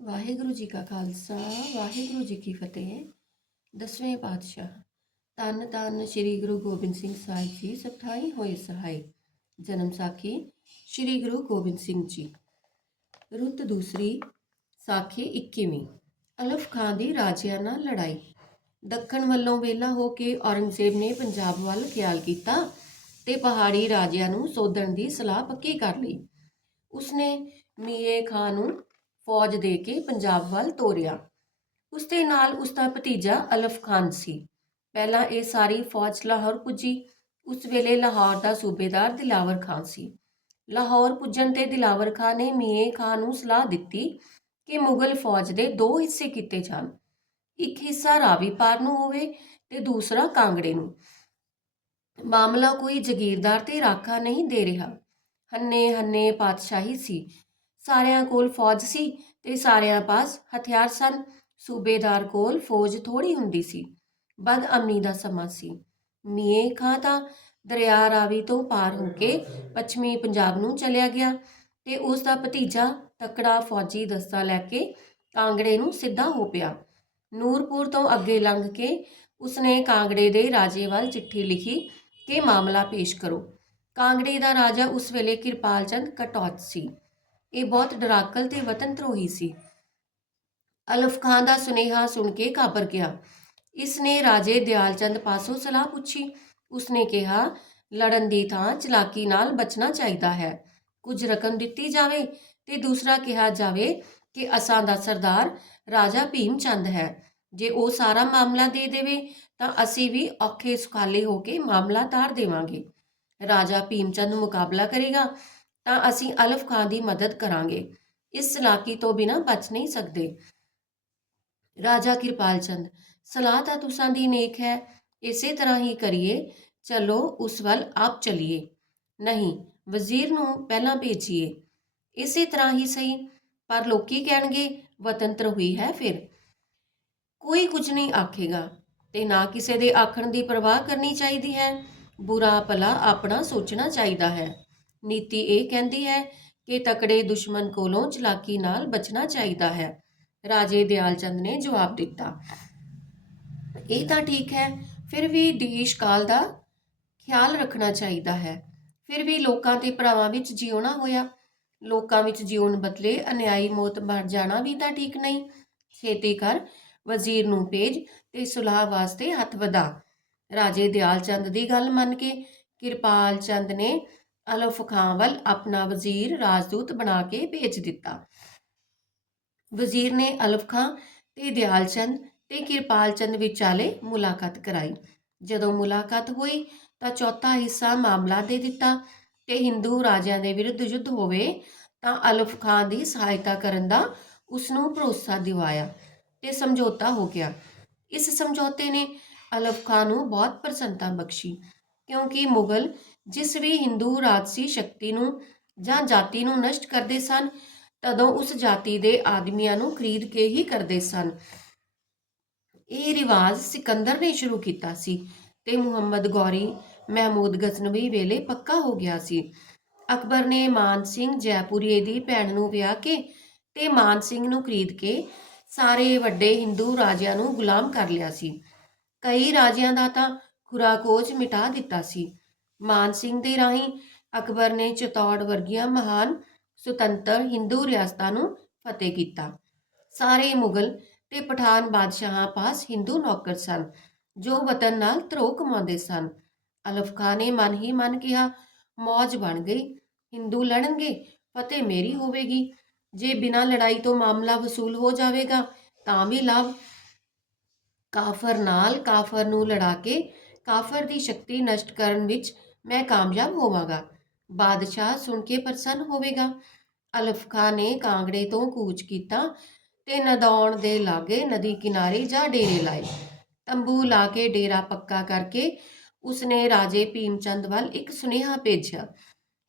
ਵਾਹਿਗੁਰੂ ਜੀ ਕਾ ਖਾਲਸਾ, ਵਾਹਿਗੁਰੂ ਜੀ ਕੀ ਫਤਿਹ। ਦਸਵੇਂ ਪਾਤਸ਼ਾਹ ਤਨ ਤਨ ਸ੍ਰੀ ਗੁਰੂ ਗੋਬਿੰਦ ਸਿੰਘ ਸਾਹਿਬ ਜੀ ਸਥਾਈ ਹੋਏ ਸਹਾਈ। ਜਨਮ ਸਾਖੀ ਸ੍ਰੀ ਗੁਰੂ ਗੋਬਿੰਦ ਸਿੰਘ ਜੀ। ਰੁੱਤ ਦੂਸਰੀ ਸਾਖੀ 21ਵੀਂ ਅਲਫ ਖਾਨ ਦੀ ਰਾਜਿਆਂ ਨਾਲ ਲੜਾਈ। ਦੱਖਣ ਵੱਲੋਂ ਵੇਲਾ ਹੋ ਕੇ ਔਰੰਗਜ਼ੇਬ ਨੇ ਪੰਜਾਬ ਵੱਲ ਖਿਆਲ ਕੀਤਾ ਤੇ ਪਹਾੜੀ ਰਾਜਿਆਂ ਨੂੰ ਸੋਧਣ ਦੀ ਸਲਾਹ ਪੱਕੀ ਕਰ ਲਈ। ਉਸਨੇ ਮੀਏ ਖਾਨ ਨੂੰ ਫੌਜ ਦੇ ਕੇ ਪੰਜਾਬ ਵੱਲ ਤੋਰਿਆ। ਉਸ ਦੇ ਨਾਲ ਉਸ ਦਾ ਭਤੀਜਾ ਅਲਫ ਖਾਨ ਸੀ। ਪਹਿਲਾਂ ਇਹ ਸਾਰੀ ਫੌਜ ਲਾਹੌਰ ਪੁੱਜੀ। ਉਸ ਵੇਲੇ ਲਾਹੌਰ ਦਾ ਸੂਬੇਦਾਰ ਦਿਲਾਵਰ ਖਾਨ ਸੀ। ਲਾਹੌਰ ਪੁੱਜਣ ਤੇ ਦਿਲਾਵਰ ਖਾਨ ਨੇ ਮੀਏ ਖਾਨ ਨੂੰ ਸਲਾਹ ਦਿੱਤੀ ਕਿ ਮੁਗਲ ਫੌਜ ਦੇ ਦੋ ਹਿੱਸੇ ਕੀਤੇ ਜਾਣ। ਇੱਕ ਹਿੱਸਾ ਰਾਵੀ ਪਾਰ ਨੂੰ ਹੋਵੇ ਤੇ ਦੂਸਰਾ ਕਾਂਗੜੇ ਨੂੰ। ਮਾਮਲਾ ਕੋਈ ਜ਼ਗੀਰਦਾਰ ਤੇ ਰਾਖਾ ਨਹੀਂ ਦੇ ਰਿਹਾ। ਹੰਨੇ ਹੰਨੇ ਪਾਤਸ਼ਾਹੀ ਸੀ। ਸਾਰਿਆਂ ਕੋਲ ਫੌਜ ਸੀ ਤੇ ਸਾਰਿਆਂ ਪਾਸ ਹਥਿਆਰ ਸਨ। ਸੂਬੇਦਾਰ ਕੋਲ ਫੌਜ ਥੋੜੀ ਹੁੰਦੀ ਸੀ। ਬਦ ਅਮਨੀ ਦਾ ਸਮਾਂ ਸੀ। ਮੀਏ ਖਾਂ ਤਾਂ ਦਰਿਆ ਰਾਵੀ ਤੋਂ ਪਾਰ ਹੋ ਕੇ ਪੱਛਮੀ ਪੰਜਾਬ ਨੂੰ ਚਲਿਆ ਗਿਆ ਤੇ ਉਸ ਦਾ ਭਤੀਜਾ ਤਕੜਾ ਫੌਜੀ ਦਸਤਾ ਲੈ ਕੇ ਕਾਂਗੜੇ ਨੂੰ ਸਿੱਧਾ ਹੋ ਪਿਆ। ਨੂਰਪੁਰ ਤੋਂ ਅੱਗੇ ਲੰਘ ਕੇ ਉਸਨੇ ਕਾਂਗੜੇ ਦੇ ਰਾਜੇ ਵੱਲ ਚਿੱਠੀ ਲਿਖੀ ਕਿ ਮਾਮਲਾ ਪੇਸ਼ ਕਰੋ। ਕਾਂਗੜੇ ਦਾ ਰਾਜਾ ਉਸ ਵੇਲੇ ਕਿਰਪਾਲ ਚੰਦ ਕਟੌਤ ਸੀ। ਇਹ ਬਹੁਤ ਡਰਾਕਲ ਤੇ ਵਤਨ ਧਰੋਹੀ ਸੀ। ਅਲਫ ਖਾਨ ਦਾ ਸੁਨੇਹਾ ਸੁਣ ਕੇ ਕਾਬਰ ਗਿਆ। ਇਸ ਨੇ ਰਾਜੇ ਦਿਆਲ ਚੰਦ ਪਾਸੋਂ ਸਲਾਹ ਪੁੱਛੀ। ਉਸਨੇ ਕਿਹਾ, ਲੜਨ ਦੀ ਥਾਂ ਚਲਾਕੀ ਨਾਲ ਬਚਣਾ ਚਾਹੀਦਾ ਹੈ। ਕੁਝ ਰਕਮ ਦਿੱਤੀ ਜਾਵੇ ਤੇ ਦੂਸਰਾ ਕਿਹਾ ਜਾਵੇ ਕਿ ਅਸਾਂ ਦਾ ਸਰਦਾਰ ਰਾਜਾ ਭੀਮ ਚੰਦ ਹੈ। ਜੇ ਉਹ ਸਾਰਾ ਮਾਮਲਾ ਦੇ ਦੇਵੇ, ਤਾਂ ਅਸੀਂ ਵੀ ਔਖੇ ਸੁਖਾਲੇ ਹੋ ਕੇ ਮਾਮਲਾ ਤਾਰ ਦੇਵਾਂਗੇ। ਰਾਜਾ ਭੀਮ ਚੰਦ ਮੁਕਾਬਲਾ ਕਰੇਗਾ। ਤਾਂ ਅਸੀਂ ਅਲਫ ਖਾਂ ਦੀ ਮਦਦ ਕਰਾਂਗੇ। ਇਸ ਸਲਾਕੀ ਤੋਂ ਬਿਨਾ ਬਚ ਨਹੀਂ ਸਕਦੇ। ਰਾਜਾ ਕਿਰਪਾਲ ਚੰਦ, ਸਲਾਹ ਤਾਂ ਤੁਸਾਂ ਦੀ ਨੇਕ ਹੈ, ਇਸੇ ਤਰ੍ਹਾਂ ਹੀ ਕਰੀਏ। ਚਲੋ, ਉਸ ਵੱਲ ਆਪ ਚਲੀਏ। ਨਹੀਂ, ਵਜ਼ੀਰ ਨੂੰ ਪਹਿਲਾਂ ਭੇਜੀਏ। ਇਸੇ ਤਰ੍ਹਾਂ ਹੀ ਸਹੀ, ਪਰ ਲੋਕੀ ਕਹਿਣਗੇ, ਵਤੰਤਰ ਹੋਈ ਹੈ ਫਿਰ। ਕੋਈ ਕੁਝ ਨਹੀਂ ਆਖੇਗਾ, ਤੇ ਨਾ ਕਿਸੇ ਦੇ ਆਖਣ ਦੀ ਪਰਵਾਹ ਕਰਨੀ ਚਾਹੀਦੀ ਹੈ। ਬੁਰਾ ਭਲਾ ਆਪਣਾ ਸੋਚਣਾ ਚਾਹੀਦਾ ਹੈ। ਨੀਤੀ ਇਹ ਕਹਿੰਦੀ ਹੈ ਕਿ ਤਕੜੇ ਦੁਸ਼ਮਣ ਕੋਲੋਂ ਚਲਾਕੀ ਨਾਲ ਬਚਣਾ ਚਾਹੀਦਾ ਹੈ। ਰਾਜੇ ਦਿਆਲ ਚੰਦ ਨੇ ਜਵਾਬ ਦਿੱਤਾ। ਇਹ ਤਾਂ ਠੀਕ ਹੈ, ਫਿਰ ਵੀ ਦੇਸ਼ ਕਾਲ ਦਾ ਖਿਆਲ ਰੱਖਣਾ ਚਾਹੀਦਾ ਹੈ। ਫਿਰ ਵੀ ਲੋਕਾਂ ਤੇ ਭਰਾਵਾਂ ਵਿੱਚ ਜਿਉਣਾ ਹੋਇਆ। ਲੋਕਾਂ ਵਿੱਚ ਜਿਉਣ ਬਦਲੇ ਅਨਿਆਈ ਮੌਤ ਮਰ ਜਾਣਾ ਵੀ ਤਾਂ ਠੀਕ ਨਹੀਂ। ਛੇਤੀ ਕਰ, ਵਜ਼ੀਰ ਨੂੰ ਭੇਜ ਤੇ ਸੁਲਾਹ ਵਾਸਤੇ ਹੱਥ ਵਧਾ। ਰਾਜੇ ਦਿਆਲ ਚੰਦ ਦੀ ਗੱਲ ਮੰਨ ਕੇ ਕਿਰਪਾਲ ਚੰਦ ਨੇ ਅਲਫ ਖਾਂ ਵੱਲ ਆਪਣਾ ਵਜ਼ੀਰ ਰਾਜਦੂਤ ਬਣਾ ਕੇ ਭੇਜ ਦਿੱਤਾ। ਵਜ਼ੀਰ ਨੇ ਅਲਫ ਖਾਂ ਤੇ ਦਿਆਲ ਚੰਦ ਤੇ ਕਿਰਪਾਲ ਚੰਦ ਵਿਚਾਲੇ ਮੁਲਾਕਾਤ ਕਰਾਈ। ਜਦੋਂ ਮੁਲਾਕਾਤ ਹੋਈ ਤਾਂ ਚੌਥਾ ਹਿੱਸਾ ਮਾਮਲਾ ਦੇ ਦਿੱਤਾ ਤੇ ਹਿੰਦੂ ਰਾਜਿਆਂ ਦੇ ਵਿਰੁੱਧ ਯੁੱਧ ਹੋਵੇ ਤਾਂ ਅਲਫ ਖਾਂ ਦੀ ਸਹਾਇਤਾ ਕਰਨ ਦਾ ਉਸ ਨੂੰ ਭਰੋਸਾ ਦਿਵਾਇਆ ਤੇ ਸਮਝੌਤਾ ਹੋ ਗਿਆ। ਇਸ ਸਮਝੌਤੇ ਨੇ ਅਲਫ ਖਾਨ ਨੂੰ ਬਹੁਤ ਪ੍ਰਸੰਨਤਾ ਬਖਸ਼ੀ ਕਿਉਂਕਿ ਮੁਗਲ ਜਿਸ ਵੀ ਹਿੰਦੂ ਰਾਜਸੀ ਸ਼ਕਤੀ ਨੂੰ ਜਾਂ ਜਾਤੀ ਨੂੰ ਨਸ਼ਟ ਕਰਦੇ ਸਨ, ਤਦੋਂ ਉਸ ਜਾਤੀ ਦੇ ਆਦਮੀਆਂ ਨੂੰ ਖਰੀਦ ਕੇ ਹੀ ਕਰਦੇ ਸਨ। ਇਹ ਰਿਵਾਜ ਸਿਕੰਦਰ ਨੇ ਸ਼ੁਰੂ ਕੀਤਾ ਸੀ ਤੇ ਮੁਹੰਮਦ ਗੌਰੀ ਮਹਿਮੂਦ ਗਜ਼ਨਵੀ ਵੇਲੇ ਪੱਕਾ ਹੋ ਗਿਆ ਸੀ। ਅਕਬਰ ਨੇ ਮਾਨ ਸਿੰਘ ਜੈਪੁਰੀਏ ਦੀ ਭੈਣ ਨੂੰ ਵਿਆਹ ਕੇ ਤੇ ਮਾਨ ਸਿੰਘ ਨੂੰ ਖਰੀਦ ਕੇ ਸਾਰੇ ਵੱਡੇ ਹਿੰਦੂ ਰਾਜਿਆਂ ਨੂੰ ਗੁਲਾਮ ਕਰ ਲਿਆ ਸੀ। ਕਈ ਰਾਜਿਆਂ ਦਾ ਤਾਂ ਖੁਰਾਕੋਚ ਮਿਟਾ ਦਿੱਤਾ ਸੀ। ਮਾਨ ਸਿੰਘ ਦੇ ਰਾਹੀਂ ਅਕਬਰ ਨੇ ਚਿਤੌੜ ਵਰਗੀਆਂ ਮਹਾਨ ਸੁਤੰਤਰ ਹਿੰਦੂ ਰਿਆਸਤਾਂ ਨੂੰ ਫਤਿਹ ਕੀਤਾ। ਸਾਰੇ ਮੁਗਲ ਤੇ ਪਠਾਨ ਬਾਦਸ਼ਾਹਾਂ ਪਾਸ ਹਿੰਦੂ ਨੌਕਰ ਸਨ, ਜੋ ਵਤਨ ਨਾਲ ਧਰੋ ਕਮਾਉਂਦੇ ਸਨ। ਅਲਫ ਖਾਨ ਨੇ ਮਨ ਹੀ ਮਨ ਕਿਹਾ, ਮੌਜ ਬਣ ਗਈ, ਹਿੰਦੂ ਲੜਨਗੇ, ਫਤਿਹ ਮੇਰੀ ਹੋਵੇਗੀ। ਜੇ ਬਿਨਾਂ ਲੜਾਈ ਤੋਂ ਮਾਮਲਾ ਵਸੂਲ ਹੋ ਜਾਵੇਗਾ, ਤਾਂ ਵੀ ਲਾਭ। ਕਾਫਰ ਨਾਲ ਕਾਫਰ ਨੂੰ ਲੜਾ ਕੇ ਕਾਫਰ ਦੀ ਸ਼ਕਤੀ ਨਸ਼ਟ ਕਰਨ ਵਿੱਚ ਮੈਂ ਕਾਮਯਾਬ ਹੋਵਾਂਗਾ। ਬਾਦਸ਼ਾਹ ਸੁਣ ਕੇ ਪ੍ਰਸੰਨ ਹੋਵੇਗਾ। ਅਲਫ ਖਾਨ ਨੇ ਕਾਂਗੜੇ ਤੋਂ ਕੂਚ ਕੀਤਾ ਤੇ ਨਦੌਣ ਦੇ ਲਾਗੇ ਨਦੀ ਕਿਨਾਰੇ ਜਾ ਡੇਰੇ ਲਾਏ। ਤੰਬੂ ਲਾ ਕੇ ਡੇਰਾ ਪੱਕਾ ਕਰਕੇ ਉਸਨੇ ਰਾਜੇ ਭੀਮਚੰਦ ਵੱਲ ਇੱਕ ਸੁਨੇਹਾ ਭੇਜਿਆ।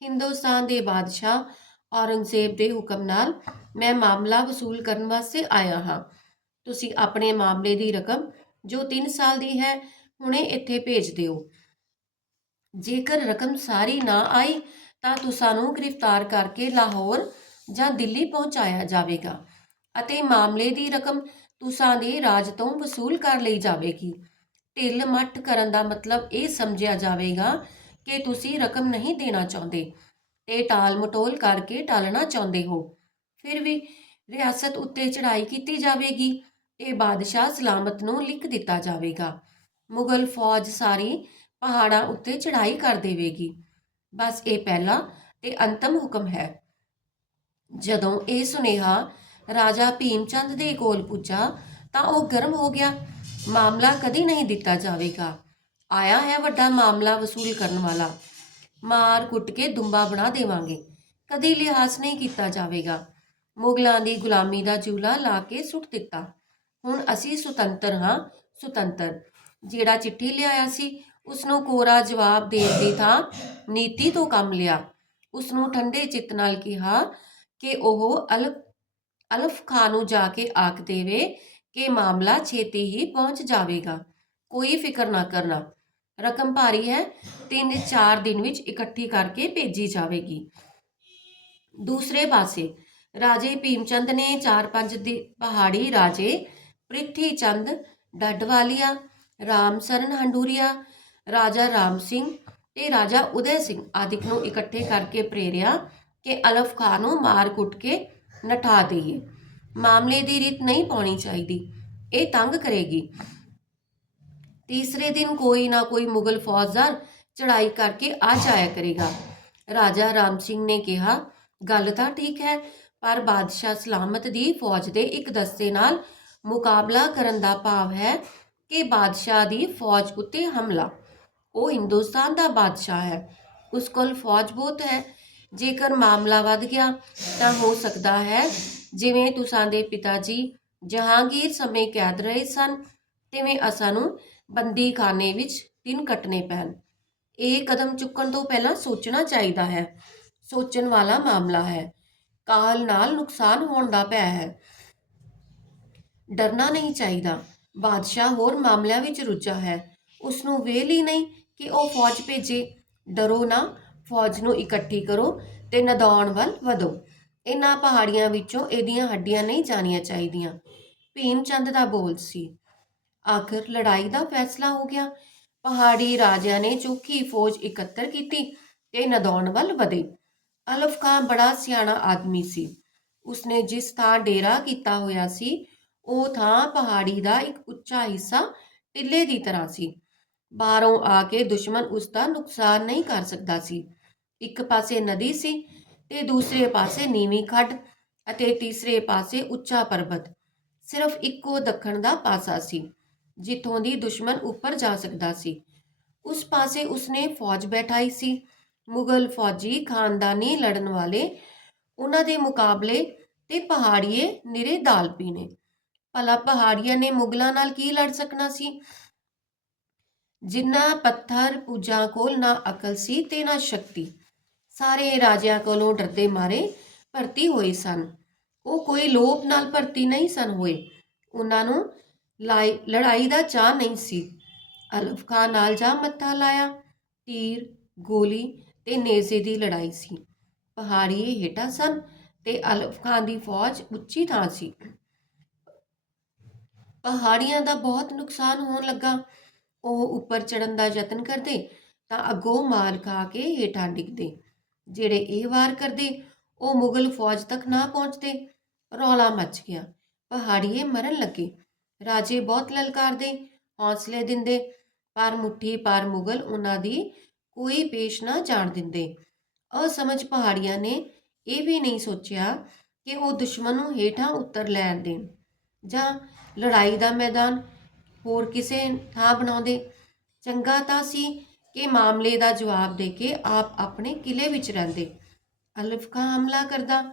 ਹਿੰਦੁਸਤਾਨ ਦੇ ਬਾਦਸ਼ਾਹ ਔਰੰਗਜ਼ੇਬ ਦੇ ਹੁਕਮ ਨਾਲ ਮੈਂ ਮਾਮਲਾ ਵਸੂਲ ਕਰਨ ਵਾਸਤੇ ਆਇਆ ਹਾਂ। ਤੁਸੀਂ ਆਪਣੇ ਮਾਮਲੇ ਦੀ ਰਕਮ ਜੋ 3 ਸਾਲ ਦੀ ਹੈ, ਹੁਣੇ ਇੱਥੇ ਭੇਜ ਦਿਓ। ਜੇਕਰ ਰਕਮ ਸਾਰੀ ਨਾ ਆਈ ਤਾਂ ਤੁਸਾਂ ਗ੍ਰਿਫਤਾਰ ਕਰਕੇ ਲਾਹੌਰ ਜਾਂ ਦਿੱਲੀ ਪਹੁੰਚਾਇਆ ਜਾਵੇਗਾ ਅਤੇ ਮਾਮਲੇ ਦੀ ਰਕਮ ਤੁਸਾਂ ਦੇ ਰਾਜ ਤੋਂ ਵਸੂਲ ਕਰ ਲਈ ਜਾਵੇਗੀ। ਢਿੱਲ ਮੱਠ ਕਰਨ ਦਾ ਮਤਲਬ ਇਹ ਸਮਝਿਆ ਜਾਵੇਗਾ ਕਿ ਤੁਸੀਂ ਰਕਮ ਨਹੀਂ ਦੇਣਾ ਚਾਹੁੰਦੇ ਤੇ ਟਾਲ ਮਟੋਲ ਕਰਕੇ ਟਾਲਣਾ ਚਾਹੁੰਦੇ ਹੋ। ਫਿਰ ਵੀ ਰਿਆਸਤ ਉੱਤੇ ਚੜ੍ਹਾਈ ਕੀਤੀ ਜਾਵੇਗੀ ਤੇ ਬਾਦਸ਼ਾਹ ਸਲਾਮਤ ਨੂੰ ਲਿਖ ਦਿੱਤਾ ਜਾਵੇਗਾ। ਮੁਗਲ ਫੌਜ ਸਾਰੀ ਪਹਾੜਾਂ ਉੱਤੇ ਚੜ੍ਹਾਈ ਕਰ ਦੇਵੇਗੀ। ਬਸ ਇਹ ਪਹਿਲਾ ਤੇ ਅੰਤਮ ਹੁਕਮ ਹੈ। ਜਦੋਂ ਇਹ ਸੁਨੇਹਾ ਰਾਜਾ ਭੀਮ ਚੰਦ ਦੇ ਕੋਲ ਪੁੱਜਾ, ਤਾਂ ਉਹ ਗਰਮ ਹੋ ਗਿਆ। ਮਾਮਲਾ ਕਦੀ ਨਹੀਂ ਦਿੱਤਾ ਜਾਵੇਗਾ। ਆਇਆ ਹੈ ਵੱਡਾ ਮਾਮਲਾ ਵਸੂਲ ਕਰਨ ਵਾਲਾ। ਮਾਰ ਕੁੱਟ ਕੇ ਦੁੰਬਾ ਬਣਾ ਦੇਵਾਂਗੇ। ਕਦੀ ਲਿਹਾਜ਼ ਨਹੀਂ ਕੀਤਾ ਜਾਵੇਗਾ। ਮੁਗਲਾਂ ਦੀ ਗੁਲਾਮੀ ਦਾ ਜੂਲਾ ਲਾ ਕੇ ਸੁੱਟ ਦਿੱਤਾ। ਹੁਣ ਅਸੀਂ ਸੁਤੰਤਰ ਹਾਂ, ਸੁਤੰਤਰ। ਜਿਹੜਾ ਚਿੱਠੀ ਲਿਆਇਆ ਸੀ ਉਸ ਨੂੰ ਕੋਰਾ ਜਵਾਬ ਦੇਣ ਦੀ ਥਾਂ ਨੀਤੀ ਤੋਂ ਕੰਮ ਲਿਆ। ਉਸ ਨੂੰ ਠੰਡੇ ਚਿੱਤ ਨਾਲ ਕਿਹਾ ਕਿ ਉਹ ਅਲਫ ਅਲਫ ਖਾਨ ਨੂੰ ਜਾ ਕੇ ਆਖ ਦੇਵੇ ਕਿ ਮਾਮਲਾ ਛੇਤੀ ਹੀ ਪਹੁੰਚ ਜਾਵੇਗਾ। ਕੋਈ ਫਿਕਰ ਨਾ ਕਰਨਾ। ਰਕਮ ਭਾਰੀ ਹੈ। ਤਿੰਨ ਚਾਰ ਦਿਨ ਵਿੱਚ ਇਕੱਠੀ ਕਰਕੇ ਭੇਜੀ ਜਾਵੇਗੀ। ਦੂਸਰੇ ਪਾਸੇ, ਰਾਜੇ ਭੀਮਚੰਦ ਨੇ ਚਾਰ ਪੰਜ ਦੇ, ਪਹਾੜੀ ਰਾਜੇ ਪ੍ਰਿਥੀ ਚੰਦ ਡੱਡਵਾਲੀਆ, ਰਾਮਸਰਨ ਹੰਡੂਰੀਆ ਰਾਜਾ ਰਾਮ ਸਿੰਘ ਤੇ ਰਾਜਾ ਉਦੈ ਸਿੰਘ ਆਦਿਕ ਨੂੰ ਇਕੱਠੇ ਕਰਕੇ ਪ੍ਰੇਰਿਆ ਕਿ ਅਲਫ ਖਾਨ ਨੂੰ ਮਾਰ ਕੁੱਟ ਕੇ ਨਠਾ ਦੇਈਏ। ਮਾਮਲੇ ਦੀ ਰੀਤ ਨਹੀਂ ਪਾਉਣੀ ਚਾਹੀਦੀ, ਇਹ ਤੰਗ ਕਰੇਗੀ। ਤੀਸਰੇ ਦਿਨ ਕੋਈ ਨਾ ਕੋਈ ਮੁਗਲ ਫੌਜਦਾਰ ਚੜਾਈ ਕਰਕੇ ਆ ਜਾਇਆ ਕਰੇਗਾ। ਰਾਜਾ ਰਾਮ ਸਿੰਘ ਨੇ ਕਿਹਾ, ਗੱਲ ਤਾਂ ਠੀਕ ਹੈ, ਪਰ ਬਾਦਸ਼ਾਹ ਸਲਾਮਤ ਦੀ ਫੌਜ ਦੇ ਇੱਕ ਦਸਤੇ ਨਾਲ ਮੁਕਾਬਲਾ ਕਰਨ ਦਾ ਭਾਵ ਹੈ ਕਿ ਬਾਦਸ਼ਾਹ ਦੀ ਫੌਜ ਉੱਤੇ ਹਮਲਾ। ਉਹ ਹਿੰਦੁਸਤਾਨ ਦਾ ਬਾਦਸ਼ਾਹ ਹੈ। ਉਸ ਕੋਲ ਫੌਜ ਬਹੁਤ ਹੈ। ਜੇਕਰ ਮਾਮਲਾ ਵੱਧ ਗਿਆ ਤਾਂ ਹੋ ਸਕਦਾ ਹੈ, ਜਿਵੇਂ ਤੁਸਾਂ ਦੇ ਪਿਤਾ ਜੀ ਜਹਾਂਗੀਰ ਸਮੇਂ ਕੈਦ ਰਹੇ ਸਨ, ਤਿਵੇਂ ਅਸਾਂ ਨੂੰ ਬੰਦੀ ਖਾਨੇ ਵਿੱਚ ਦਿਨ ਕੱਟਣੇ ਪੈਣ। ਇਹ ਕਦਮ ਚੁੱਕਣ ਤੋਂ ਪਹਿਲਾਂ ਸੋਚਣਾ ਚਾਹੀਦਾ ਹੈ। ਸੋਚਣ ਵਾਲਾ ਮਾਮਲਾ ਹੈ। ਕਾਲ ਨਾਲ ਨੁਕਸਾਨ ਹੋਣ ਦਾ ਭੈ ਹੈ। ਡਰਨਾ ਨਹੀਂ ਚਾਹੀਦਾ। ਬਾਦਸ਼ਾਹ ਹੋਰ ਮਾਮਲਿਆਂ ਵਿੱਚ ਰੁੱਝਾ ਹੈ। ਉਸ ਨੂੰ ਵੇਲ ਹੀ ਨਹੀਂ ਕਿ ਉਹ ਫੌਜ ਭੇਜੇ। ਡਰੋ ਨਾ, ਫੌਜ ਨੂੰ ਇਕੱਠੀ ਕਰੋ ਤੇ ਨਦੌਣ ਵੱਲ ਵਧੋ। ਇਹਨਾਂ ਪਹਾੜੀਆਂ ਵਿੱਚੋਂ ਇਹਦੀਆਂ ਹੱਡੀਆਂ ਨਹੀਂ ਜਾਣੀਆਂ ਚਾਹੀਦੀਆਂ। ਭੀਮ ਚੰਦ ਦਾ ਬੋਲ ਸੀ, ਆਖਰ ਲੜਾਈ ਦਾ ਫੈਸਲਾ ਹੋ ਗਿਆ। ਪਹਾੜੀ ਰਾਜਿਆਂ ਨੇ ਚੋਖੀ ਫੌਜ ਇਕੱਤਰ ਕੀਤੀ ਤੇ ਨਦੌਣ ਵੱਲ ਵਧੇ। ਅਲਫ ਖਾਨ ਬੜਾ ਸਿਆਣਾ ਆਦਮੀ ਸੀ। ਉਸਨੇ ਜਿਸ ਥਾਂ ਡੇਰਾ ਕੀਤਾ ਹੋਇਆ ਸੀ, ਉਹ ਥਾਂ ਪਹਾੜੀ ਦਾ ਇੱਕ ਉੱਚਾ ਹਿੱਸਾ, ਟਿੱਲੇ ਦੀ ਤਰ੍ਹਾਂ ਸੀ। ਬਾਹਰੋਂ ਆ ਕੇ ਦੁਸ਼ਮਣ ਉਸ ਦਾ ਨੁਕਸਾਨ ਨਹੀਂ ਕਰ ਸਕਦਾ ਸੀ। ਇੱਕ ਪਾਸੇ ਨਦੀ ਸੀ ਤੇ ਦੂਸਰੇ ਪਾਸੇ ਨੀਵੀਂ ਖੱਡ ਅਤੇ ਤੀਸਰੇ ਪਾਸੇ ਉੱਚਾ ਪਰਬਤ। ਸਿਰਫ ਇੱਕੋ ਦੱਖਣ ਦਾ ਪਾਸਾ ਸੀ, ਜਿੱਥੋਂ ਦੀ ਦੁਸ਼ਮਣ ਉੱਪਰ ਜਾ ਸਕਦਾ ਸੀ। ਉਸ ਪਾਸੇ ਉਸਨੇ ਫੌਜ ਬੈਠਾਈ ਸੀ। ਮੁਗਲ ਫੌਜੀ ਖਾਨਦਾਨੀ ਲੜਨ ਵਾਲੇ ਉਹਨਾਂ ਦੇ ਮੁਕਾਬਲੇ ਤੇ ਪਹਾੜੀਏ ਨਿਰੇ ਦਾਲਪੀ ਨੇ। ਭਲਾ ਪਹਾੜੀਆਂ ਨੇ ਮੁਗਲਾਂ ਨਾਲ ਕੀ ਲੜ ਸਕਣਾ ਸੀ? ਜਿੰਨਾ ਪੱਥਰ ਪੂਜਾ ਕੋਲ ਨਾ ਅਕਲ ਸੀ ਤੇ ਨਾ ਸ਼ਕਤੀ। ਸਾਰੇ ਰਾਜਿਆਂ ਕੋਲੋਂ ਡਰਦੇ ਮਾਰੇ ਭਰਤੀ ਹੋਏ ਸਨ। ਉਹ ਕੋਈ ਲੋਭ ਨਾਲ ਭਰਤੀ ਨਹੀਂ ਸਨ ਹੋਏ। ਉਹਨਾਂ ਨੂੰ ਲੜਾਈ ਦਾ ਚਾਹ ਨਹੀਂ ਸੀ। ਅਲਫ ਖਾਨ ਨਾਲ ਜਾ ਮੱਥਾ ਲਾਇਆ, ਤੀਰ, ਗੋਲੀ ਤੇ ਨੇਜ਼ੇ ਦੀ ਲੜਾਈ ਸੀ। ਪਹਾੜੀ ਹੇਠਾਂ ਸਨ ਤੇ ਅਲਫ ਖਾਨ ਦੀ ਫੌਜ ਉੱਚੀ ਥਾਂ ਸੀ। ਪਹਾੜੀਆਂ ਦਾ ਬਹੁਤ ਨੁਕਸਾਨ ਹੋਣ ਲੱਗਾ। ਉਹ ਉੱਪਰ ਚੜਨ ਦਾ ਯਤਨ ਕਰਦੇ, ਤਾਂ ਅੱਗੋਂ ਮਾਰ ਖਾ ਕੇ ਹੇਠਾਂ ਡਿੱਗਦੇ। ਜਿਹੜੇ ਇਹ ਵਾਰ ਕਰਦੇ, ਉਹ ਮੁਗਲ ਫੌਜ ਤੱਕ ਨਾ ਪਹੁੰਚਦੇ। ਰੌਲਾ ਮਚ ਗਿਆ। ਪਹਾੜੀਏ ਮਰਨ ਲੱਗੇ। ਰਾਜੇ ਬਹੁਤ ਲਲਕਾਰਦੇ, ਹੌਸਲੇ ਦਿੰਦੇ, ਪਰ ਮੁੱਠੀ ਪਰ ਮੁਗਲ ਉਹਨਾਂ ਦੀ ਕੋਈ ਪੇਸ਼ ਨਾ ਜਾਣ ਦਿੰਦੇ। ਅਸਮਝ ਪਹਾੜੀਆਂ ਨੇ ਇਹ ਵੀ ਨਹੀਂ ਸੋਚਿਆ ਕਿ ਉਹ ਦੁਸ਼ਮਣ ਨੂੰ ਹੇਠਾਂ ਉੱਤਰ ਲੈਣ ਦੇਣ। ਜਾਂ ਲੜਾਈ ਦਾ ਮੈਦਾਨ ਹੋਰ ਕਿਸੇ ਥਾਂ ਬਣਾਉਂਦੇ। ਚੰਗਾ ਤਾਂ ਸੀ ਕਿ ਮਾਮਲੇ ਦਾ ਜਵਾਬ ਦੇ ਕੇ ਆਪ ਆਪਣੇ ਕਿਲੇ ਵਿੱਚ ਰਹਿੰਦੇ। ਅਲਫ ਖਾਂ ਹਮਲਾ ਕਰਦਾ।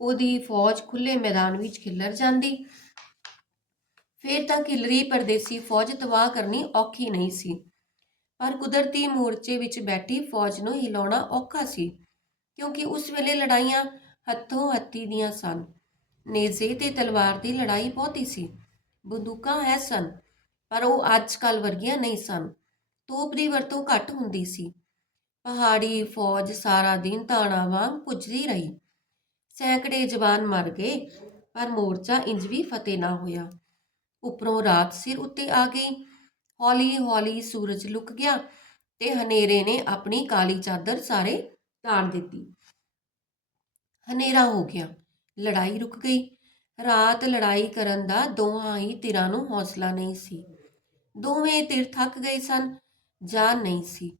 ਉਹਦੀ ਫੌਜ ਖੁੱਲੇ ਮੈਦਾਨ ਵਿੱਚ ਖਿੱਲਰ ਜਾਂਦੀ। ਫਿਰ ਤਾਂ ਖਿਲਰੀ ਪਰਦੇਸੀ ਫੌਜ ਤਬਾਹ ਕਰਨੀ ਔਖੀ ਨਹੀਂ ਸੀ। ਪਰ ਕੁਦਰਤੀ ਮੋਰਚੇ ਵਿੱਚ ਬੈਠੀ ਫੌਜ ਨੂੰ ਹਿਲਾਉਣਾ ਔਖਾ ਸੀ, ਕਿਉਂਕਿ ਉਸ ਵੇਲੇ ਲੜਾਈਆਂ ਹੱਥੋਂ ਹੱਥੀ ਦੀਆਂ ਸਨ। ਨੇਜ਼ੇ ਤੇ ਤਲਵਾਰ ਦੀ ਲੜਾਈ ਬਹੁਤੀ ਸੀ। ਬੰਦੂਕਾਂ ਹੈ ਸਨ। ਪਰ ਉਹ ਅੱਜ ਕੱਲ ਵਰਗੀਆਂ ਨਹੀਂ ਸਨ। ਤੋਪ ਦੀ ਵਰਤੋਂ ਘੱਟ ਹੁੰਦੀ ਸੀ। ਪਹਾੜੀ, ਫੌਜ, ਸਾਰਾ ਦਿਨ ਤਾਣਾ ਵਾਂਗ ਪੁੱਜਦੀ ਰਹੀ। ਸੈਂਕੜੇ ਜਵਾਨ ਮਰ ਗਏ, ਪਰ ਮੋਰਚਾ ਇੰਜ ਵੀ ਫਤਿਹ ਨਾ ਹੋਇਆ। ਉਪਰੋਂ ਰਾਤ ਸਿਰ ਉੱਤੇ ਆ ਗਈ। ਹੌਲੀ ਹੌਲੀ ਸੂਰਜ ਲੁਕ ਗਿਆ ਤੇ ਹਨੇਰੇ ਨੇ ਆਪਣੀ ਕਾਲੀ ਚਾਦਰ ਸਾਰੇ ਤਾਣ ਦਿੱਤੀ। ਹਨੇਰਾ ਹੋ ਗਿਆ। ਲੜਾਈ ਰੁਕ ਗਈ। ਰਾਤ ਲੜਾਈ ਕਰਨ ਦਾ ਦੋਹਾਂ ਹੀ ਧਿਰਾਂ ਨੂੰ ਹੌਸਲਾ ਨਹੀਂ ਸੀ। ਦੋਵੇਂ ਧਿਰ ਥੱਕ ਗਏ ਸਨ। ਜਾਨ ਨਹੀਂ ਸੀ।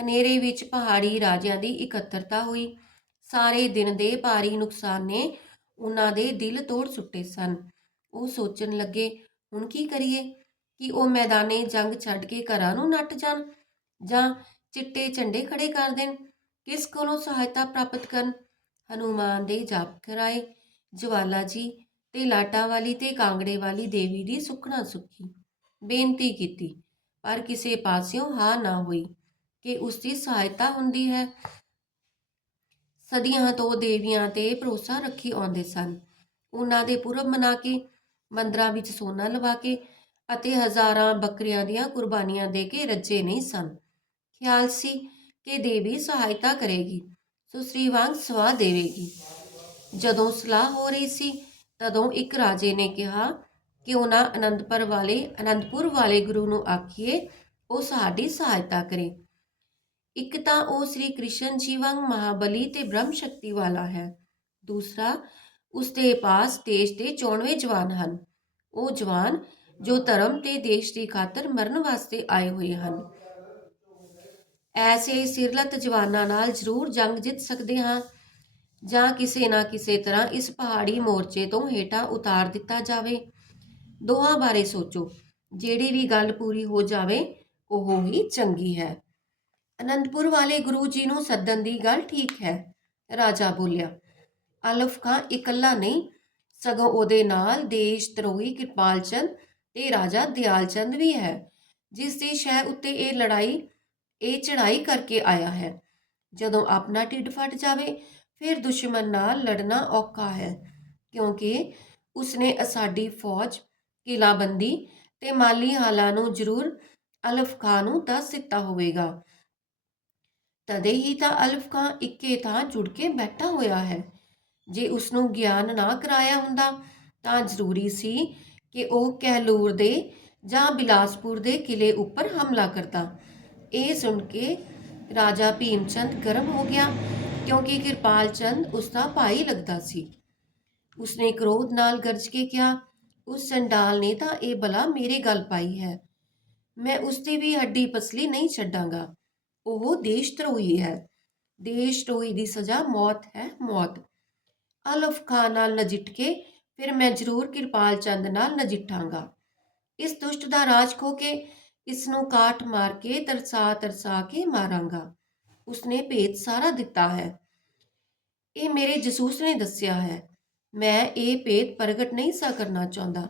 ਹਨੇਰੇ ਵਿੱਚ ਪਹਾੜੀ ਰਾਜਿਆਂ ਦੀ ਇਕੱਤਰਤਾ ਹੋਈ। ਸਾਰੇ ਦਿਨ ਦੇ ਭਾਰੀ ਨੁਕਸਾਨ ਨੇ ਉਹਨਾਂ ਦੇ ਦਿਲ ਤੋੜ ਸੁੱਟੇ ਸਨ। ਉਹ ਸੋਚਣ ਲੱਗੇ, ਹੁਣ ਕੀ ਕਰੀਏ? ਕਿ ਉਹ ਮੈਦਾਨੇ ਜੰਗ ਛੱਡ ਕੇ ਘਰਾਂ ਨੂੰ ਨੱਟ ਜਾਣ? ਜਾਂ ਚਿੱਟੇ ਝੰਡੇ ਖੜੇ ਕਰ ਦੇਣ? ਕਿਸ ਕੋਲੋਂ ਸਹਾਇਤਾ ਪ੍ਰਾਪਤ ਕਰਨ? ਹਨੂਮਾਨ ਦੇ ਜਾਪ ਕਰਾਏ। ਜਵਾਲਾ ਜੀ ਤੇ ਲਾਟਾਂ ਵਾਲੀ ਤੇ ਕਾਂਗੜੇ ਵਾਲੀ ਦੇਵੀ ਦੀ ਸੁਖਣਾ ਸੁਖੀ। ਬੇਨਤੀ ਕੀਤੀ, ਪਰ ਕਿਸੇ ਪਾਸਿਓਂ ਹਾਂ ਨਾ ਹੋਈ ਕਿ ਉਸ ਦੀ ਸਹਾਇਤਾ ਹੁੰਦੀ ਹੈ। ਸਦੀਆਂ ਤੋਂ ਦੇਵੀਆਂ ਤੇ ਭਰੋਸਾ ਰੱਖੀ ਆਉਂਦੇ ਸਨ। ਉਹਨਾਂ ਦੇ ਪੁਰਬ ਮਨਾ ਕੇ, ਮੰਦਰਾਂ ਵਿੱਚ ਸੋਨਾ ਲਵਾ ਕੇ ਅਤੇ ਹਜ਼ਾਰਾਂ ਬੱਕਰੀਆਂ ਦੀਆਂ ਕੁਰਬਾਨੀਆਂ ਦੇ ਕੇ ਰੱਜੇ ਨਹੀਂ ਸਨ। ਖਿਆਲ ਸੀ ਕਿ ਦੇਵੀ ਸਹਾਇਤਾ ਕਰੇਗੀ ਸੋ ਸ੍ਰੀ ਵਾਂਗ ਸਵਾ ਦੇਵੇਗੀ। ਜਦੋਂ ਸਲਾਹ ਹੋ ਰਹੀ ਸੀ, ਤਦੋਂ ਇੱਕ ਰਾਜੇ ਨੇ ਕਿਹਾ ਕਿ ਉਹਨਾਂ ਅਨੰਦਪੁਰ ਵਾਲੇ ਅਨੰਦਪੁਰ ਵਾਲੇ ਗੁਰੂ ਨੂੰ ਆਖੀਏ, ਉਹ ਸਾਡੀ ਸਹਾਇਤਾ ਕਰੇ। ਇੱਕ ਤਾਂ ਉਹ ਸ੍ਰੀ ਕ੍ਰਿਸ਼ਨ ਜੀ ਵਾਂਗ ਮਹਾਬਲੀ ਤੇ ਬ੍ਰਹਮ ਸ਼ਕਤੀ ਵਾਲਾ ਹੈ। ਦੂਸਰਾ, ਉਸ ਦੇ ਪਾਸ ਦੇਸ਼ ਦੇ 94 ਜਵਾਨ ਹਨ। ਉਹ ਜਵਾਨ ਜੋ ਧਰਮ ਤੇ ਦੇਸ਼ ਦੀ ਖਾਤਰ ਮਰਨ ਵਾਸਤੇ ਆਏ ਹੋਏ ਹਨ। ਐਸੇ ਸਿਰਲਤ ਜਵਾਨਾਂ ਨਾਲ ਜ਼ਰੂਰ ਜੰਗ ਜਿੱਤ ਸਕਦੇ ਹਾਂ, ਜਾਂ ਕਿਸੇ ਨਾ ਕਿਸੇ ਤਰ੍ਹਾਂ ਇਸ ਪਹਾੜੀ ਮੋਰਚੇ ਤੋਂ ਹੇਠਾਂ ਉਤਾਰ ਦਿੱਤਾ ਜਾਵੇ। ਦੋਹਾਂ ਬਾਰੇ ਸੋਚੋ। ਜਿਹੜੀ ਵੀ ਗੱਲ ਪੂਰੀ ਹੋ ਜਾਵੇ, ਉਹ ਹੀ ਚੰਗੀ ਹੈ। ਅਨੰਦਪੁਰ ਵਾਲੇ ਗੁਰੂ ਜੀ ਨੂੰ ਸੱਦਣ ਦੀ ਗੱਲ ਠੀਕ ਹੈ। ਰਾਜਾ ਬੋਲਿਆ, ਅਲਫ ਖਾਂ ਇਕੱਲਾ ਨਹੀਂ, ਸਗੋਂ ਉਹਦੇ ਨਾਲ ਦੇਸ਼ ਧਰੋਹੀ ਕਿਰਪਾਲ ਚੰਦ ਤੇ ਰਾਜਾ ਦਿਆਲ ਚੰਦ ਵੀ ਹੈ, ਜਿਸ ਦੀ ਸ਼ਹਿ ਉੱਤੇ ਇਹ ਲੜਾਈ, ਇਹ ਚੜਾਈ ਕਰਕੇ ਆਇਆ ਹੈ। ਜਦੋਂ ਆਪਣਾ ਢਿੱਡ ਫਟ ਜਾਵੇ, ਫਿਰ ਦੁਸ਼ਮਣ ਨਾਲ ਲੜਨਾ ਔਖਾ ਹੈ, ਕਿਉਂਕਿ ਉਸਨੇ ਸਾਡੀ ਫੌਜ ਕਿਲਾਬੰਦੀ ਤੇ ਮਾਲੀ ਹਾਲਾਂ ਨੂੰ ਜ਼ਰੂਰ ਅਲਫ ਖਾਂ ਨੂੰ ਦੱਸ ਦਿੱਤਾ ਹੋਵੇਗਾ। ਤਦੇ ਹੀ ਤਾਂ ਅਲਫ ਖਾਂ ਇੱਕੇ ਥਾਂ ਜੁੜ ਕੇ ਬੈਠਾ ਹੋਇਆ ਹੈ। ਜੇ ਉਸ ਨੂੰ ਗਿਆਨ ਨਾ ਕਰਾਇਆ ਹੁੰਦਾ ਤਾਂ ਜ਼ਰੂਰੀ ਸੀ ਕਿ ਉਹ ਕਹਿਲੂਰ ਦੇ ਜਾਂ ਬਿਲਾਸਪੁਰ ਦੇ ਕਿਲੇ ਉੱਪਰ ਹਮਲਾ ਕਰਦਾ। ਇਹ ਸੁਣ ਕੇ ਰਾਜਾ ਭੀਮਚੰਦ ਗਰਮ ਹੋ ਗਿਆ ਕਿਉਂਕਿ ਕਿਰਪਾਲ ਚੰਦ ਉਸ ਦਾ ਭਾਈ ਲੱਗਦਾ ਸੀ। ਉਸਨੇ ਕ੍ਰੋਧ ਨਾਲ ਗਰਜ ਕੇ ਕਿਹਾ ਉਸ ਸੰਡਾਲ ਨੇ ਤਾਂ ਇਹ ਬਲਾ ਮੇਰੇ ਗੱਲ ਪਾਈ ਹੈ। ਮੈਂ ਉਸ ਦੀ ਵੀ ਹੱਡੀ ਪਸਲੀ ਨਹੀਂ ਛੱਡਾਂਗਾ। ਉਹ ਦੇਸ਼ ਧਰੋਹੀ ਹੈ। ਦੇਸ਼ ਧਰੋਹੀ ਦੀ ਸਜ਼ਾ ਮੌਤ ਹੈ ਮੌਤ। ਅਲਫ ਖਾਨ ਨਾਲ ਨਜਿੱਠ ਕੇ ਫਿਰ ਮੈਂ ਜ਼ਰੂਰ ਕਿਰਪਾਲ ਚੰਦ ਨਾਲ ਨਜਿੱਠਾਂਗਾ। ਇਸ ਦੁਸ਼ਟ ਦਾ ਰਾਜ ਖੋ ਕੇ ਇਸ ਨੂੰ ਕਾਟ ਮਾਰ ਕੇ ਤਰਸਾ ਤਰਸਾ ਕੇ ਮਾਰਾਂਗਾ। ਉਸਨੇ ਭੇਤ ਸਾਰਾ ਦਿੱਤਾ ਹੈ। ਇਹ ਮੇਰੇ ਜਸੂਸ ਨੇ ਦੱਸਿਆ ਹੈ। ਮੈਂ ਇਹ ਭੇਦ ਪ੍ਰਗਟ ਨਹੀਂ ਸਾ ਕਰਨਾ ਚਾਹੁੰਦਾ,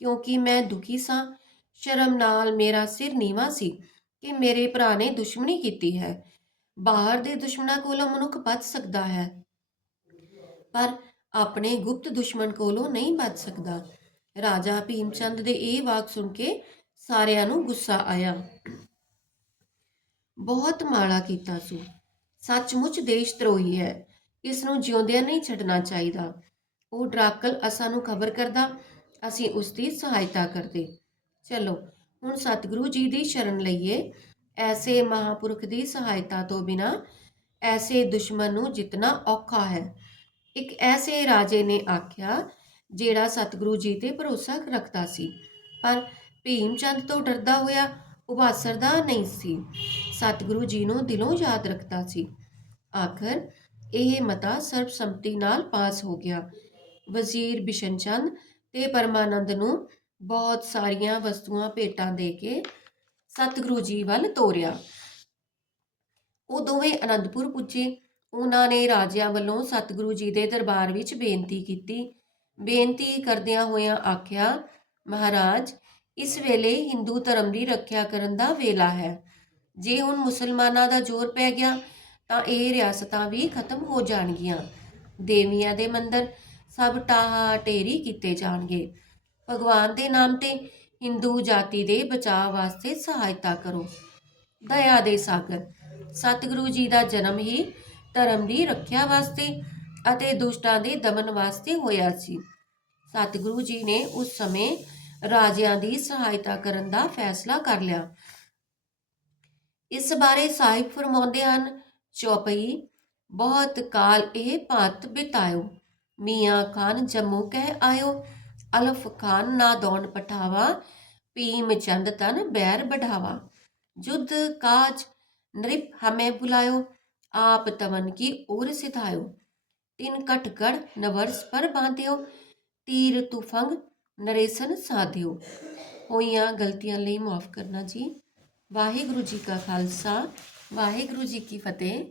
ਕਿਉਂਕਿ ਮੈਂ ਦੁਖੀ ਸਾਂ। ਸ਼ਰਮ ਨਾਲ ਮੇਰਾ ਸਿਰ ਨੀਵਾ ਸੀ ਕਿ ਮੇਰੇ ਭਰਾ ਨੇ ਦੁਸ਼ਮਣੀ ਕੀਤੀ ਹੈ। ਬਾਹਰ ਦੇ ਦੁਸ਼ਮਣਾਂ ਕੋਲੋਂ ਮਨੁੱਖ ਬਚ ਸਕਦਾ ਹੈ। ਪਰ ਆਪਣੇ ਗੁਪਤ ਦੁਸ਼ਮਣ ਕੋਲੋਂ ਨਹੀਂ ਬਚ ਸਕਦਾ। ਰਾਜਾ ਭੀਮਚੰਦ ਦੇ ਇਹ ਵਾਕ ਸੁਣ ਕੇ ਸਾਰਿਆਂ ਨੂੰ ਗੁੱਸਾ ਆਇਆ। ਬਹੁਤ ਮਾੜਾ ਕੀਤਾ ਸੂ। ਸੱਚਮੁੱਚ ਦੇਸ਼ ਧਰੋਹੀ ਹੈ। ਇਸ ਨੂੰ ਜਿਉਂਦਿਆਂ ਨਹੀਂ ਛੱਡਣਾ ਚਾਹੀਦਾ। ਉਹ ਡਰਾਕਲ ਅਸਾਂ ਨੂੰ ਖਬਰ ਕਰਦਾ, ਅਸੀਂ ਉਸ ਦੀ ਸਹਾਇਤਾ ਕਰਦੇ। ਚਲੋ, ਹੁਣ ਸਤਿਗੁਰੂ ਜੀ ਦੀ ਸ਼ਰਨ ਲਈਏ। ਐਸੇ ਮਹਾਪੁਰਖ ਦੀ ਸਹਾਇਤਾ ਤੋਂ ਬਿਨਾ ਐਸੇ ਦੁਸ਼ਮਣ ਨੂੰ ਜਿੱਤਣਾ ਔਖਾ ਹੈ। ਇੱਕ ਐਸੇ ਰਾਜੇ ਨੇ ਆਖਿਆ, ਜਿਹੜਾ ਸਤਿਗੁਰੂ ਜੀ ਤੇ ਭਰੋਸਾ ਰੱਖਦਾ ਸੀ। ਪਰ ਭੀਮ ਚੰਦ ਤੋਂ ਡਰਦਾ ਹੋਇਆ ਉਬਾਸਰਦਾ ਨਹੀਂ ਸੀ। ਸਤਿਗੁਰੂ ਜੀ ਨੂੰ ਦਿਲੋਂ ਯਾਦ ਰੱਖਦਾ ਸੀ। ਆਖਰ ਇਹ ਮਤਾ ਸਰਬਸੰਮਤੀ ਨਾਲ ਪਾਸ ਹੋ ਗਿਆ। ਵਜ਼ੀਰ ਬਿਸ਼ਨ ਚੰਦ ਤੇ ਪਰਮਾਨੰਦ ਨੂੰ ਬਹੁਤ ਸਾਰੀਆਂ ਵਸਤੂਆਂ, ਭੇਟਾਂ ਦੇ ਕੇ ਸਤਿਗੁਰੂ ਜੀ ਵੱਲ ਤੋਰਿਆ। ਉਹ ਦੋਵੇਂ ਅਨੰਦਪੁਰ ਪੁੱਜੇ। ਉਹਨਾਂ ਨੇ ਰਾਜਿਆਂ ਵੱਲੋਂ ਸਤਿਗੁਰੂ ਜੀ ਦੇ ਦਰਬਾਰ ਵਿੱਚ ਬੇਨਤੀ ਕੀਤੀ। ਬੇਨਤੀ ਕਰਦਿਆਂ ਹੋਇਆਂ ਆਖਿਆ, ਮਹਾਰਾਜ, ਇਸ ਵੇਲੇ ਹਿੰਦੂ ਧਰਮ ਦੀ ਰੱਖਿਆ ਕਰਨ ਦਾ ਵੇਲਾ ਹੈ। ਜੇ ਹੁਣ ਮੁਸਲਮਾਨਾਂ ਦਾ ਜ਼ੋਰ ਪੈ ਗਿਆ, ਤਾਂ ਇਹ ਰਿਆਸਤਾਂ ਵੀ ਖਤਮ ਹੋ ਜਾਣਗੀਆਂ। ਦੇਵੀਆਂ ਦੇ ਮੰਦਰ ਸਭ ਟਾਹਾ ਟੇਰੀ ਕੀਤੇ ਜਾਣਗੇ। ਭਗਵਾਨ ਦੇ ਨਾਮ ਤੇ ਹਿੰਦੂ ਜਾਤੀ ਦੇ ਬਚਾਅ ਵਾਸਤੇ ਸਹਾਇਤਾ ਕਰੋ। ਦਇਆ ਦੇ ਸਾਗਰ, ਸਤਿਗੁਰੂ ਜੀ ਦਾ ਜਨਮ ਹੀ ਧਰਮ ਦੀ ਰੱਖਿਆ ਵਾਸਤੇ ਅਤੇ ਦੁਸ਼ਟਾਂ ਦੇ ਦਮਨ ਵਾਸਤੇ ਹੋਇਆ ਸੀ। ਸਤਿਗੁਰੂ ਜੀ ਨੇ ਉਸ ਸਮੇਂ ਰਾਜਿਆਂ ਦੀ ਸਹਾਇਤਾ ਕਰਨ ਦਾ ਫੈਸਲਾ ਕਰ ਲਿਆ। ਇਸ ਬਾਰੇ ਸਾਹਿਬ ਫਰਮਾਉਂਦੇ ਹਨ, ਚੌਪਈ, ਬਹੁਤ ਕਾਲ ਇਹ ਭਾਤ ਬਿਤਾਇਓ। ਮੀਆਂ ਖਾਨ ਜੰਮੂ ਕਹਿ ਆਇਓ। ਅਲਫ ਖਾਨ ਨਾਦੌਨ ਪਠਾਵਾ, ਭੀਮ ਚੰਦ ਤਨ ਬੈਰ ਬਢਾਵਾ ਜੁਦ ਕਾਜ ਨ੍ਰਿਪ ਹਮੇ ਬੁਲਾਇਓ, ਆਪ ਤਵਨ ਕੀ ਔਰ ਸਿਧਾਇਓ। ਤਿਨ ਕਟਕੜ ਨਵਰਸ ਪਰ ਬਾਂਧਿਓ, ਤੀਰ ਤੁਫੰਗ ਨਰੇਸਨ ਸਾਧਿਓ। ਹੋਈਆਂ ਗਲਤੀਆਂ ਲਈ ਮਾਫ ਕਰਨਾ ਜੀ। ਵਾਹਿਗੁਰੂ ਜੀ ਕਾ ਖਾਲਸਾ, ਵਾਹਿਗੁਰੂ ਜੀ ਕੀ ਫਤਿਹ।